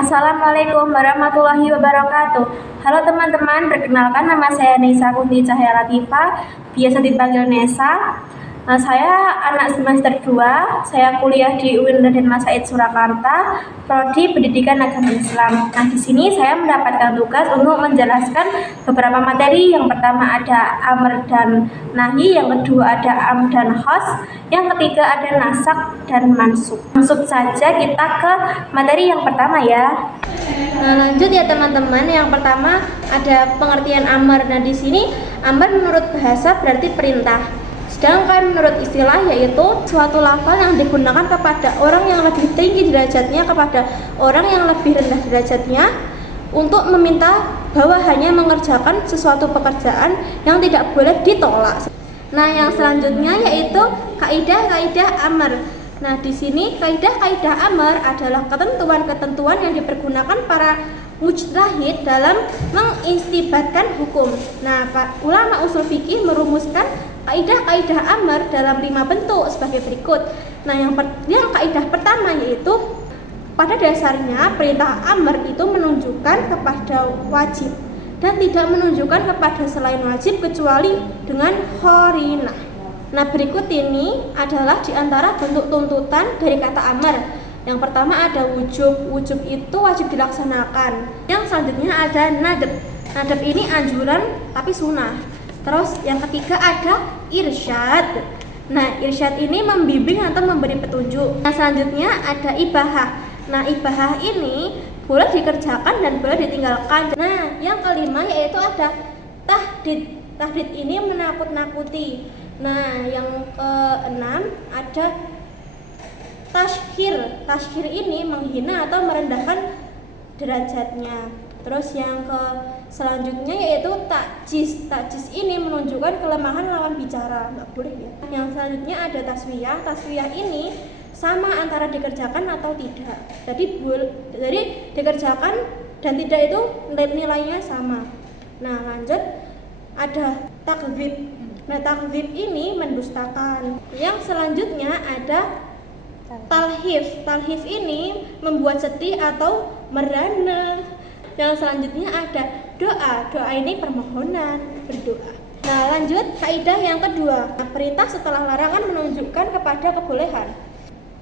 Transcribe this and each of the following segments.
Assalamualaikum warahmatullahi wabarakatuh. Halo teman-teman, perkenalkan nama saya Nesa Kunti Cahaya Latifah, biasa dipanggil Nesa. Saya anak semester 2, saya kuliah di UIN Raden Mas Said Surakarta, Prodi Pendidikan Agama Islam. Di sini saya mendapatkan tugas untuk menjelaskan beberapa materi. Yang pertama ada amr dan nahi, yang kedua ada am dan khos, yang ketiga ada nasak dan mansuk. Langsung saja kita ke materi yang pertama ya. Lanjut ya teman-teman. Yang pertama ada pengertian amr. Di sini amr menurut bahasa berarti perintah. Sedangkan menurut istilah yaitu suatu lafal yang digunakan kepada orang yang lebih tinggi derajatnya kepada orang yang lebih rendah derajatnya untuk meminta bawahannya mengerjakan sesuatu pekerjaan yang tidak boleh ditolak. Yang selanjutnya yaitu kaidah amr. Di sini kaidah amr adalah ketentuan-ketentuan yang dipergunakan para mujtahid dalam mengistibatkan hukum. Ulama usul fikih merumuskan kaidah amr dalam 5 bentuk sebagai berikut. Yang kaidah pertama yaitu pada dasarnya perintah amr itu menunjukkan kepada wajib dan tidak menunjukkan kepada selain wajib kecuali dengan qarinah. Berikut ini adalah diantara bentuk tuntutan dari kata amr. Yang pertama ada wujub. Wujub itu wajib dilaksanakan. Yang selanjutnya ada nadab. Nadab ini anjuran tapi sunnah. Terus yang ketiga ada irsyad. Irsyad ini membimbing atau memberi petunjuk. Selanjutnya ada ibahah. Ibahah ini boleh dikerjakan dan boleh ditinggalkan. Yang kelima yaitu ada tahdid. Tahdid ini menakut-nakuti. Yang keenam ada tashkhir. Tashkhir ini menghina atau merendahkan derajatnya. Terus yang selanjutnya yaitu takjiz. Takjiz ini menunjukkan kelemahan lawan bicara, nggak boleh ya. Yang selanjutnya ada taswiyah. Taswiyah ini sama antara dikerjakan atau tidak. Jadi dikerjakan dan tidak itu nilainya sama. Lanjut ada takdzib. Takdzib ini mendustakan. Yang selanjutnya ada talhif. Talhif ini membuat sedih atau merana. Yang selanjutnya ada doa. Doa ini permohonan, berdoa. Lanjut kaidah yang kedua. Perintah setelah larangan menunjukkan kepada kebolehan.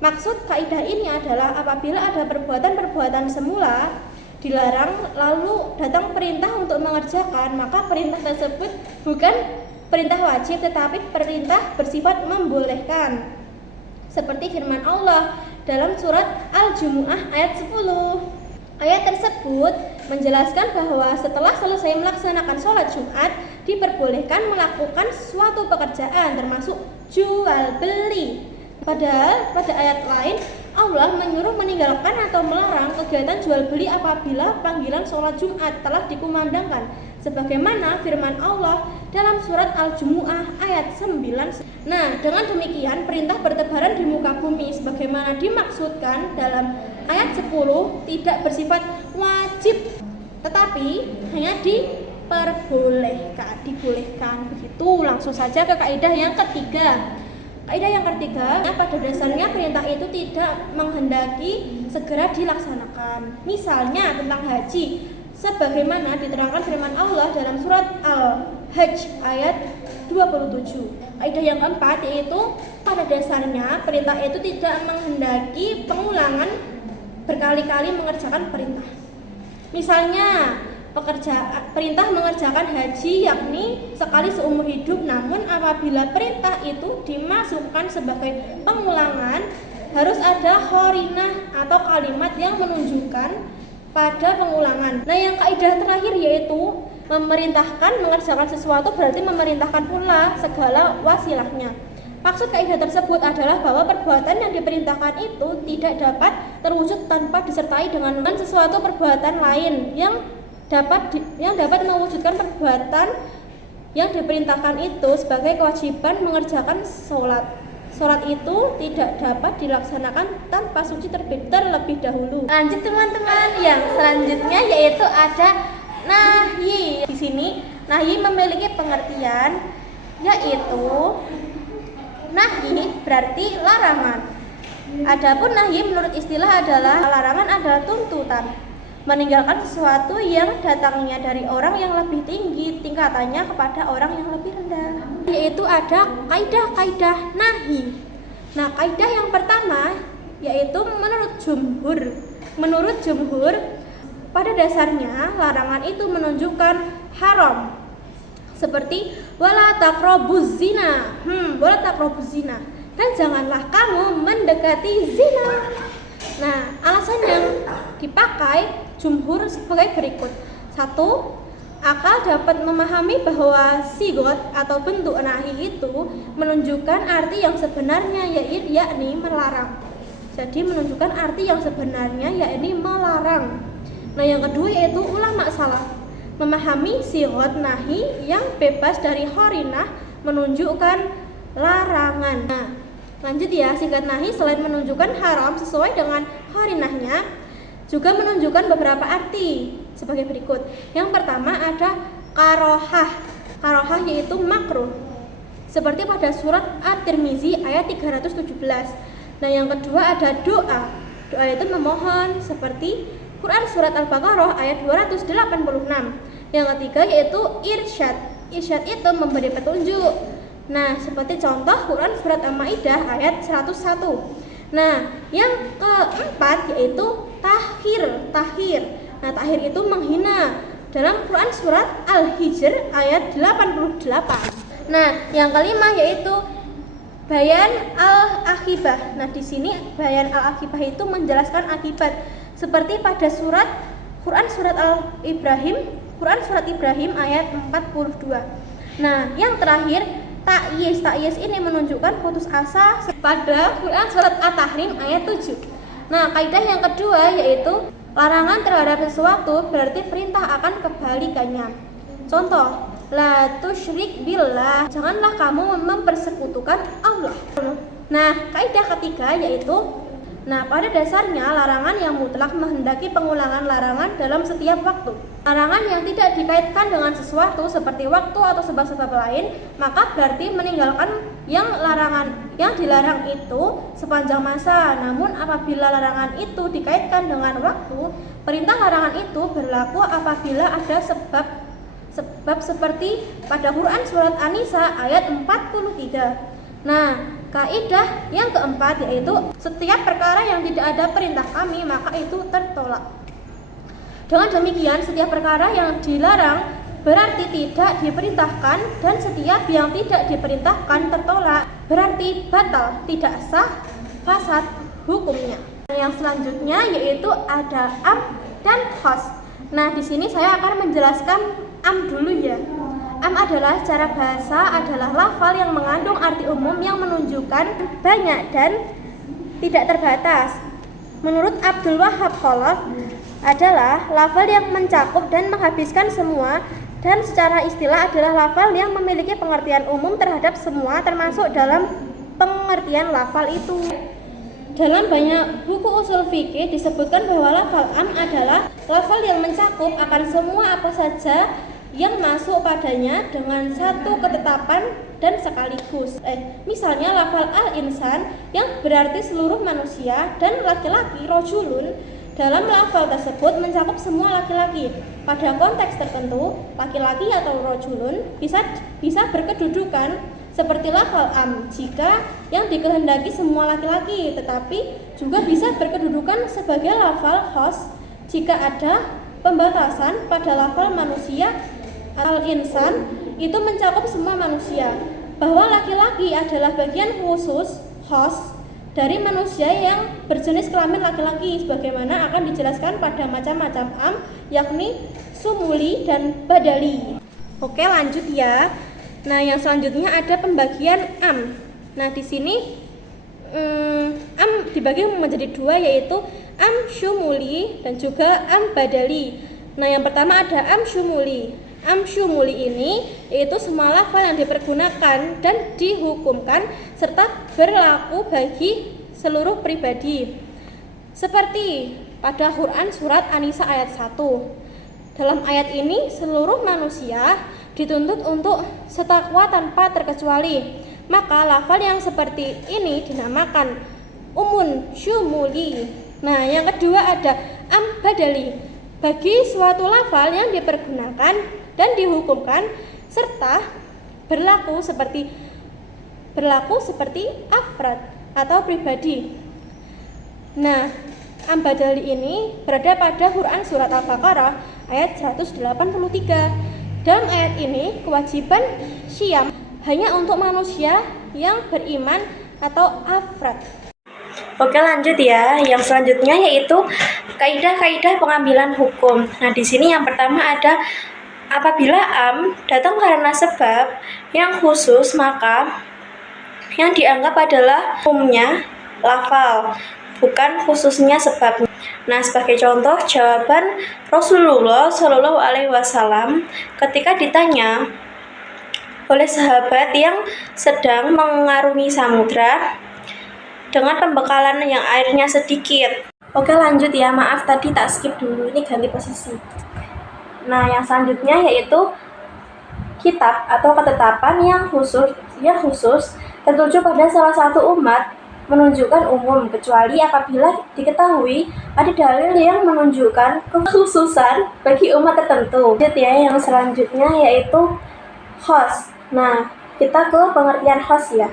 Maksud kaidah ini adalah apabila ada perbuatan-perbuatan semula dilarang lalu datang perintah untuk mengerjakan, maka perintah tersebut bukan perintah wajib tetapi perintah bersifat membolehkan. Seperti firman Allah dalam surat Al-Jumu'ah ayat 10. Ayat tersebut menjelaskan bahwa setelah selesai melaksanakan sholat Jumat diperbolehkan melakukan suatu pekerjaan termasuk jual beli. Padahal pada ayat lain Allah menyuruh meninggalkan atau melarang kegiatan jual beli apabila panggilan sholat Jumat telah dikumandangkan, sebagaimana firman Allah dalam surat Al-Jumu'ah ayat 9. Dengan demikian perintah bertebaran di muka bumi sebagaimana dimaksudkan dalam ayat 10 tidak bersifat wajib tetapi hanya dibolehkan begitu. Langsung saja ke kaidah yang ketiga. Kaidah yang ketiga, pada dasarnya perintah itu tidak menghendaki segera dilaksanakan. Misalnya tentang haji, sebagaimana diterangkan firman Allah dalam surat Al-Hajj ayat 27. Kaidah yang keempat yaitu pada dasarnya perintah itu tidak menghendaki pengulangan berkali-kali mengerjakan perintah. Misalnya perintah mengerjakan haji yakni sekali seumur hidup, namun apabila perintah itu dimasukkan sebagai pengulangan harus ada qarinah atau kalimat yang menunjukkan pada pengulangan. Yang kaidah terakhir yaitu memerintahkan mengerjakan sesuatu berarti memerintahkan pula segala wasilahnya. Maksud kaidah tersebut adalah bahwa perbuatan yang diperintahkan itu tidak dapat terwujud tanpa disertai dengan sesuatu perbuatan lain yang dapat mewujudkan perbuatan yang diperintahkan itu sebagai kewajiban mengerjakan sholat. Sholat itu tidak dapat dilaksanakan tanpa suci terlebih dahulu. Lanjut teman-teman, yang selanjutnya yaitu ada nahyi. Di sini nahyi memiliki pengertian yaitu nahyi berarti larangan. Adapun nahyi menurut istilah adalah larangan adalah tuntutan. meninggalkan sesuatu yang datangnya dari orang yang lebih tinggi tingkatannya kepada orang yang lebih rendah. Yaitu ada kaidah-kaidah nahi. Nah, kaidah yang pertama yaitu menurut jumhur pada dasarnya larangan itu menunjukkan haram. Seperti wala taqrabuz zina. Dan janganlah kamu mendekati zina. Nah, alasan yang dipakai jumhur sebagai berikut. 1. Akal dapat memahami bahwa sigot atau bentuk nahi itu menunjukkan arti yang sebenarnya yakni melarang. Jadi menunjukkan arti yang sebenarnya yakni melarang. Nah, yang kedua yaitu ulama salaf memahami sigot nahi yang bebas dari qarinah menunjukkan larangan. Nah, lanjut ya, sigot nahi selain menunjukkan haram sesuai dengan qarinahnya juga menunjukkan beberapa arti sebagai berikut. Yang pertama ada karohah. Karohah yaitu makruh. Seperti pada surat At-Tirmizi ayat 317. Nah, yang kedua ada doa. Doa itu memohon seperti Quran surat Al-Baqarah ayat 286. Yang ketiga yaitu irsyad. Irsyad itu memberi petunjuk. Nah, seperti contoh Quran surat Al-Maidah ayat 101. Nah, yang keempat yaitu tahir. Nah, tahir itu menghina dalam Quran surat Al-Hijr ayat 88. Nah, yang kelima yaitu bayan al-akibah. Nah, di sini bayan al-akibah itu menjelaskan akibat seperti pada Quran surat Ibrahim ayat 42. Nah, yang terakhir ta'yiz ini menunjukkan putus asa pada Quran surat At-Tahrim ayat 7. Nah, kaidah yang kedua yaitu larangan terhadap sesuatu berarti perintah akan kebalikannya. Contoh, la tusyrik billah, janganlah kamu mempersekutukan Allah. Nah, kaidah ketiga yaitu pada dasarnya larangan yang mutlak menghendaki pengulangan larangan dalam setiap waktu. Larangan yang tidak dikaitkan dengan sesuatu seperti waktu atau sebab-sebab lain, maka berarti meninggalkan yang dilarang itu sepanjang masa. Namun apabila larangan itu dikaitkan dengan waktu, perintah larangan itu berlaku apabila ada sebab seperti pada Quran surat An-Nisa ayat 43. Nah, kaidah yang keempat yaitu setiap perkara yang tidak ada perintah kami maka itu tertolak. Dengan demikian setiap perkara yang dilarang berarti tidak diperintahkan dan setiap yang tidak diperintahkan tertolak berarti batal, tidak sah, fasad hukumnya. Yang selanjutnya yaitu ada am dan khas. Nah, di sini saya akan menjelaskan am dulu ya. Am adalah cara bahasa adalah lafal yang mengandung arti umum yang menunjukkan banyak dan tidak terbatas. Menurut Abdul Wahab Khalaf adalah lafal yang mencakup dan menghabiskan semua dan secara istilah adalah lafal yang memiliki pengertian umum terhadap semua termasuk dalam pengertian lafal itu. Dalam banyak buku usul fikih disebutkan bahwa lafal am adalah lafal yang mencakup akan semua apa saja yang masuk padanya dengan satu ketetapan dan sekaligus. Misalnya lafal al-insan yang berarti seluruh manusia dan laki-laki rojulun dalam lafal tersebut mencakup semua laki-laki. Pada konteks tertentu, laki-laki atau rojulun bisa berkedudukan seperti lafal am jika yang dikehendaki semua laki-laki, tetapi juga bisa berkedudukan sebagai lafal khos jika ada pembatasan pada lafal manusia. Al-insan itu mencakup semua manusia, bahwa laki-laki adalah bagian khusus khos dari manusia yang berjenis kelamin laki-laki sebagaimana akan dijelaskan pada macam-macam am yakni sumuli dan badali. Oke, lanjut ya. Nah, yang selanjutnya ada pembagian am. Nah, di sini am dibagi menjadi dua yaitu am syumuli dan juga am badali. Nah, yang pertama ada am syumuli. Am syumuli ini yaitu semua lafal yang dipergunakan dan dihukumkan serta berlaku bagi seluruh pribadi. Seperti pada Quran surat An-Nisa ayat 1. Dalam ayat ini seluruh manusia dituntut untuk setakwa tanpa terkecuali. Maka lafal yang seperti ini dinamakan umun syumuli. Nah, yang kedua ada am badali. bagi suatu lafal yang dipergunakan dan dihukumkan serta berlaku seperti afrad atau pribadi. Nah, Ambadali ini berada pada Quran surat Al-Baqarah ayat 183. Dalam ayat ini, kewajiban syiyam hanya untuk manusia yang beriman atau afrad. Oke, lanjut ya. Yang selanjutnya yaitu kaidah-kaidah pengambilan hukum. Nah, di sini yang pertama ada apabila am datang karena sebab yang khusus, maka yang dianggap adalah umumnya lafal, bukan khususnya sebabnya. Nah, sebagai contoh jawaban Rasulullah Shallallahu Alaihi Wasallam ketika ditanya oleh sahabat yang sedang mengarungi samudra dengan pembekalan yang airnya sedikit. Oke, lanjut ya. Maaf tadi tak skip dulu, ini ganti posisi. Nah, yang selanjutnya yaitu kitab atau ketetapan yang khusus tertuju pada salah satu umat menunjukkan umum, kecuali apabila diketahui ada dalil yang menunjukkan kekhususan bagi umat tertentu. Lanjut ya, yang selanjutnya yaitu khos. Nah, kita ke pengertian khos ya.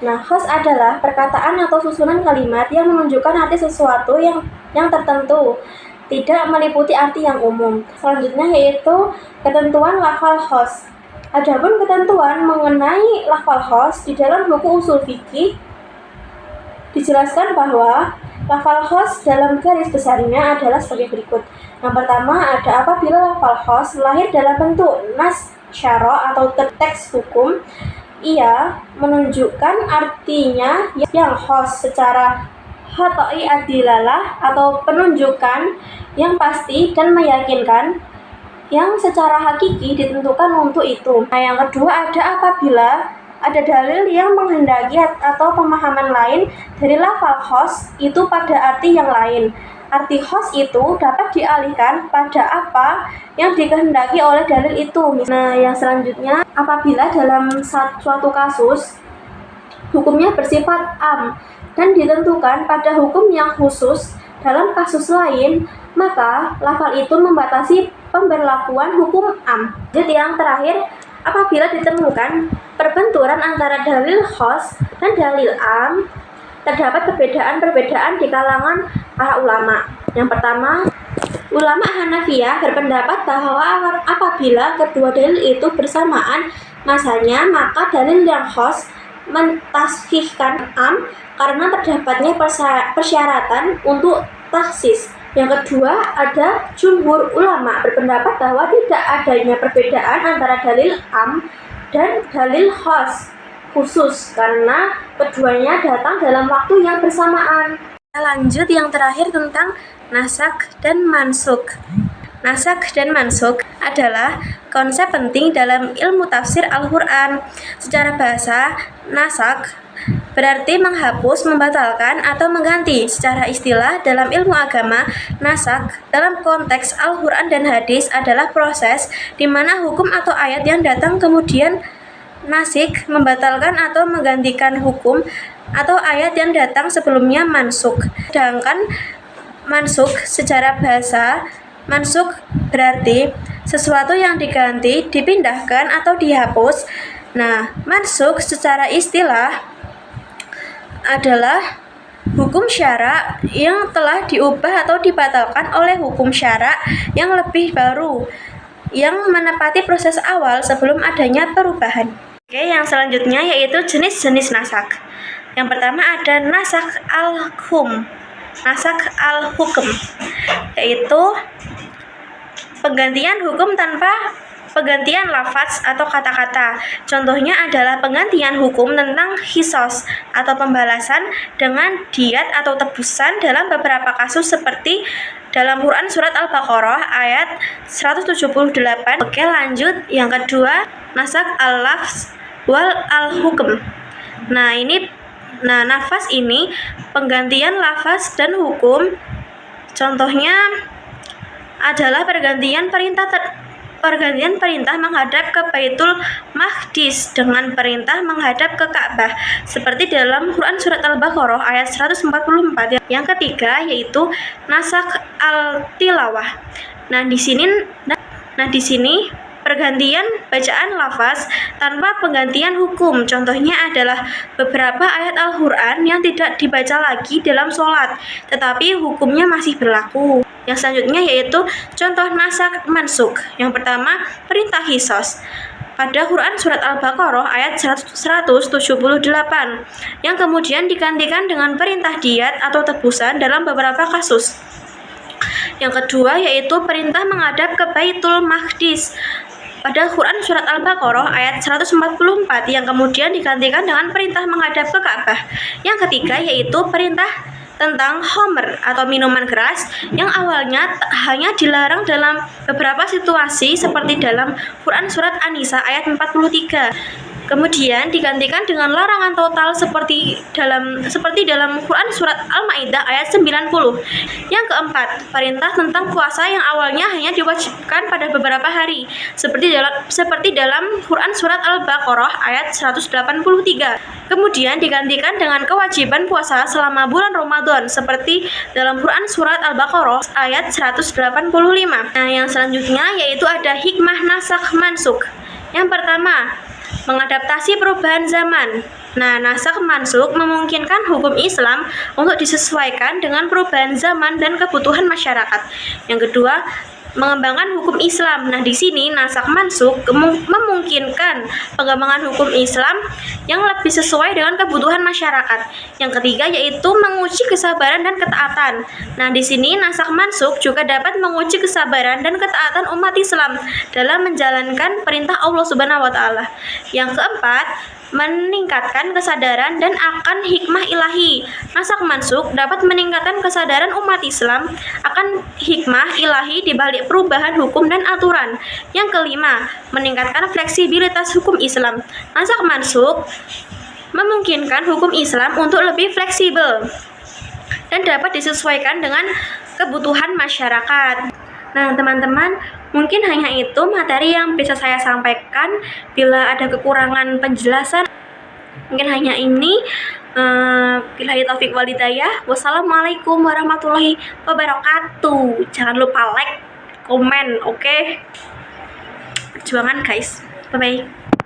Nah, khos adalah perkataan atau susunan kalimat yang menunjukkan arti sesuatu yang tertentu, tidak meliputi arti yang umum. Selanjutnya yaitu ketentuan lafal khos. Adapun ketentuan mengenai lafal khos di dalam buku usul fikih dijelaskan bahwa lafal khos dalam garis besarnya adalah sebagai berikut. Yang pertama ada apabila lafal khos lahir dalam bentuk nas syara atau teks hukum, ia menunjukkan artinya yang khos secara hatoi adilalah atau penunjukan yang pasti dan meyakinkan yang secara hakiki ditentukan untuk itu. Nah, yang kedua ada apabila ada dalil yang menghendaki atau pemahaman lain dari lafal khos itu pada arti yang lain. Arti khos itu dapat dialihkan pada apa yang dikehendaki oleh dalil itu. Nah, yang selanjutnya apabila dalam suatu kasus hukumnya bersifat am dan ditentukan pada hukum yang khusus dalam kasus lain, maka lafal itu membatasi pemberlakuan hukum am. Jadi yang terakhir, apabila ditemukan perbenturan antara dalil khos dan dalil am, terdapat perbedaan-perbedaan di kalangan para ulama. Yang pertama, ulama Hanafiyah berpendapat bahwa apabila kedua dalil itu bersamaan masanya, maka dalil yang khos mentaskhihkan am karena terdapatnya persyaratan untuk taksis. Yang kedua, ada jumhur ulama berpendapat bahwa tidak adanya perbedaan antara dalil am dan dalil khusus karena keduanya datang dalam waktu yang bersamaan. Lanjut yang terakhir tentang nasak dan mansuk. Nasak dan mansuk adalah konsep penting dalam ilmu tafsir Al-Quran. Secara bahasa, nasak berarti menghapus, membatalkan, atau mengganti. Secara istilah dalam ilmu agama, nasak dalam konteks Al-Quran dan hadis adalah proses di mana hukum atau ayat yang datang kemudian nasik, membatalkan atau menggantikan hukum atau ayat yang datang sebelumnya mansuk. Sedangkan mansuk secara bahasa, mansuk berarti sesuatu yang diganti, dipindahkan atau dihapus. Nah, mansuk secara istilah adalah hukum syara yang telah diubah atau dibatalkan oleh hukum syara yang lebih baru yang menepati proses awal sebelum adanya perubahan. Oke, yang selanjutnya yaitu jenis-jenis nasak. Yang pertama ada nasak al-hukm. Nasak al-hukm yaitu penggantian hukum tanpa penggantian lafaz atau kata-kata. Contohnya adalah penggantian hukum tentang khisos atau pembalasan dengan diat atau tebusan dalam beberapa kasus seperti dalam Quran surat Al-Baqarah ayat 178. Oke, lanjut. Yang kedua, nasak al-lafz wal al-hukm. Nah, nafas ini penggantian lafaz dan hukum. Contohnya adalah pergantian pergantian perintah menghadap ke Baitul Maqdis dengan perintah menghadap ke Ka'bah seperti dalam Quran surat Al-Baqarah ayat 144. Yang ketiga yaitu nasakh al-tilawah. Nah, di sini pergantian bacaan lafaz tanpa penggantian hukum. Contohnya adalah beberapa ayat Al-Quran yang tidak dibaca lagi dalam sholat, tetapi hukumnya masih berlaku. Yang selanjutnya yaitu contoh nasakh mansukh. Yang pertama, perintah qisas pada Quran surat Al-Baqarah ayat 178 yang kemudian digantikan dengan perintah diat atau tebusan dalam beberapa kasus. Yang kedua yaitu perintah menghadap ke Baitul Maqdis pada Quran surat Al-Baqarah ayat 144 yang kemudian digantikan dengan perintah menghadap ke Ka'bah. Yang ketiga yaitu perintah tentang homer atau minuman keras yang awalnya hanya dilarang dalam beberapa situasi seperti dalam Quran surat An-Nisa ayat 43. Kemudian digantikan dengan larangan total seperti dalam Quran surat Al-Maidah ayat 90. Yang keempat, perintah tentang puasa yang awalnya hanya diwajibkan pada beberapa hari seperti dalam Quran surat Al-Baqarah ayat 183. Kemudian digantikan dengan kewajiban puasa selama bulan Ramadan seperti dalam Quran surat Al-Baqarah ayat 185. Nah, yang selanjutnya yaitu ada hikmah nasakh mansukh. Yang pertama, mengadaptasi perubahan zaman. Nah, nasakh mansukh memungkinkan hukum Islam untuk disesuaikan dengan perubahan zaman dan kebutuhan masyarakat. Yang kedua, mengembangkan hukum Islam. Nah, di sini nasakh mansukh memungkinkan pengembangan hukum Islam yang lebih sesuai dengan kebutuhan masyarakat. Yang ketiga yaitu menguji kesabaran dan ketaatan. Nah, di sini nasakh mansukh juga dapat menguji kesabaran dan ketaatan umat Islam dalam menjalankan perintah Allah Subhanahu wa taala. Yang keempat, meningkatkan kesadaran dan akan hikmah ilahi. Nasakh mansukh dapat meningkatkan kesadaran umat Islam akan hikmah ilahi di balik perubahan hukum dan aturan. Yang kelima, meningkatkan fleksibilitas hukum Islam. Nasakh mansukh memungkinkan hukum Islam untuk lebih fleksibel dan dapat disesuaikan dengan kebutuhan masyarakat. Nah, teman-teman, mungkin hanya itu materi yang bisa saya sampaikan. Bila ada kekurangan penjelasan, mungkin hanya ini. Billahi taufik wal hidayah. Wassalamualaikum warahmatullahi wabarakatuh. Jangan lupa like, komen, oke? Perjuangan guys. Bye-bye.